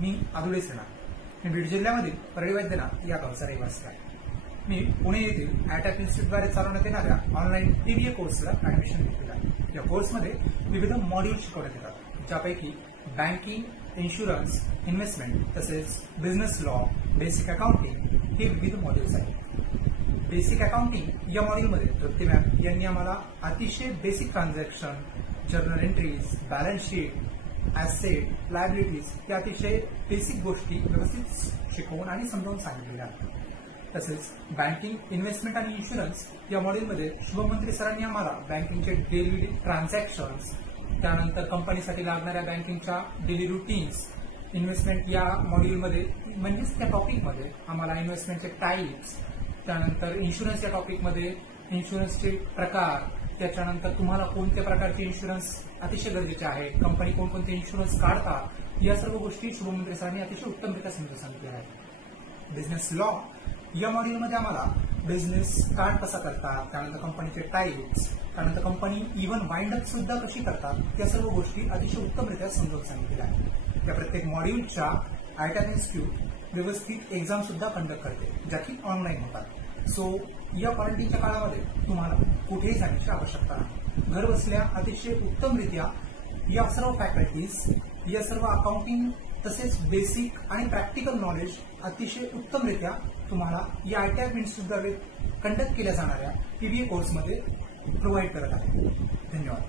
मी अदुळे सेना. मी बीड जिल्ह्यामधील परळी वैद्यनाथ या गावचा रहिवासी आहे. मी पुणे येथील आयटॅक इन्स्टिट्यूटद्वारे चालवण्यात येणाऱ्या ऑनलाईन TBA कोर्सला ऍडमिशन घेतलेलं आहे. या कोर्समध्ये विविध मॉड्यूल शिकवण्यात येतात, ज्यापैकी बँकिंग, इन्शुरन्स, इन्व्हेस्टमेंट तसेच बिझनेस लॉ, बेसिक अकाउंटिंग हे विविध मॉड्यूल्स आहेत. बेसिक अकाउंटिंग या मॉड्यूलमध्ये तृप्ती मॅम यांनी आम्हाला अतिशय basic transaction, journal entries, balance sheet, asset, liabilities या अतिशय बेसिक गोष्टी व्यवस्थित शिकवून आणि समजावून सांगितलेल्या आहेत. तसेच बँकिंग, इन्व्हेस्टमेंट आणि इन्शुरन्स या मॉड्यूलमध्ये शुभमंत्री सरांनी आम्हाला बँकिंगचे डेली ट्रान्झॅक्शन्स, त्यानंतर कंपनीसाठी लागणाऱ्या बँकिंगच्या डेली रुटीन्स, इन्व्हेस्टमेंट या मॉड्यूलमध्ये म्हणजेच त्या टॉपिकमध्ये आम्हाला इन्व्हेस्टमेंटचे टाईप्स, त्यानंतर इन्शुरन्स या टॉपिकमध्ये इन्शुरन्सचे प्रकार, त्याच्यानंतर तुम्हाला कोणत्या प्रकारचे इन्शुरन्स अतिशय गरजेचे आहे, कंपनी कोणकोणते इन्शुरन्स काढतात, या सर्व गोष्टी शुभमंत्री सरांनी अतिशय उत्तमरित्या समजून सांगितल्या आहेत. बिझनेस लॉ या मॉड्यूलमध्ये आम्हाला बिझनेस स्टार्ट कसा करतात, त्यानंतर कंपनीचे टाईप्स, त्यानंतर कंपनी इव्हन वाइंड अप सुद्धा कशी करतात, त्या सर्व गोष्टी अतिशय उत्तमरित्या समजावून सांगितलेल्या आहेत. त्या प्रत्येक मॉड्यूलच्या आयटॅक इन्स्टिट्यूट व्यवस्थित एक्झाम सुद्धा कंडक्ट करते, ज्या की ऑनलाईन होतात. सो या क्वारंटीनच्या काळामध्ये तुम्हाला कुठेही जाण्याची आवश्यकता नाही. घर बसल्या अतिशय उत्तमरित्या या सर्व फॅकल्टीज, या सर्व अकाउंटिंग तसेच बेसिक आणि प्रॅक्टिकल नॉलेज अतिशय उत्तमरित्या तुम्हाला या आयटॅक इन्स्टिट्यूटद्वारे कंडक्ट केल्या जाणाऱ्या TBA कोर्समध्ये प्रोव्हाइड करत आहे. धन्यवाद.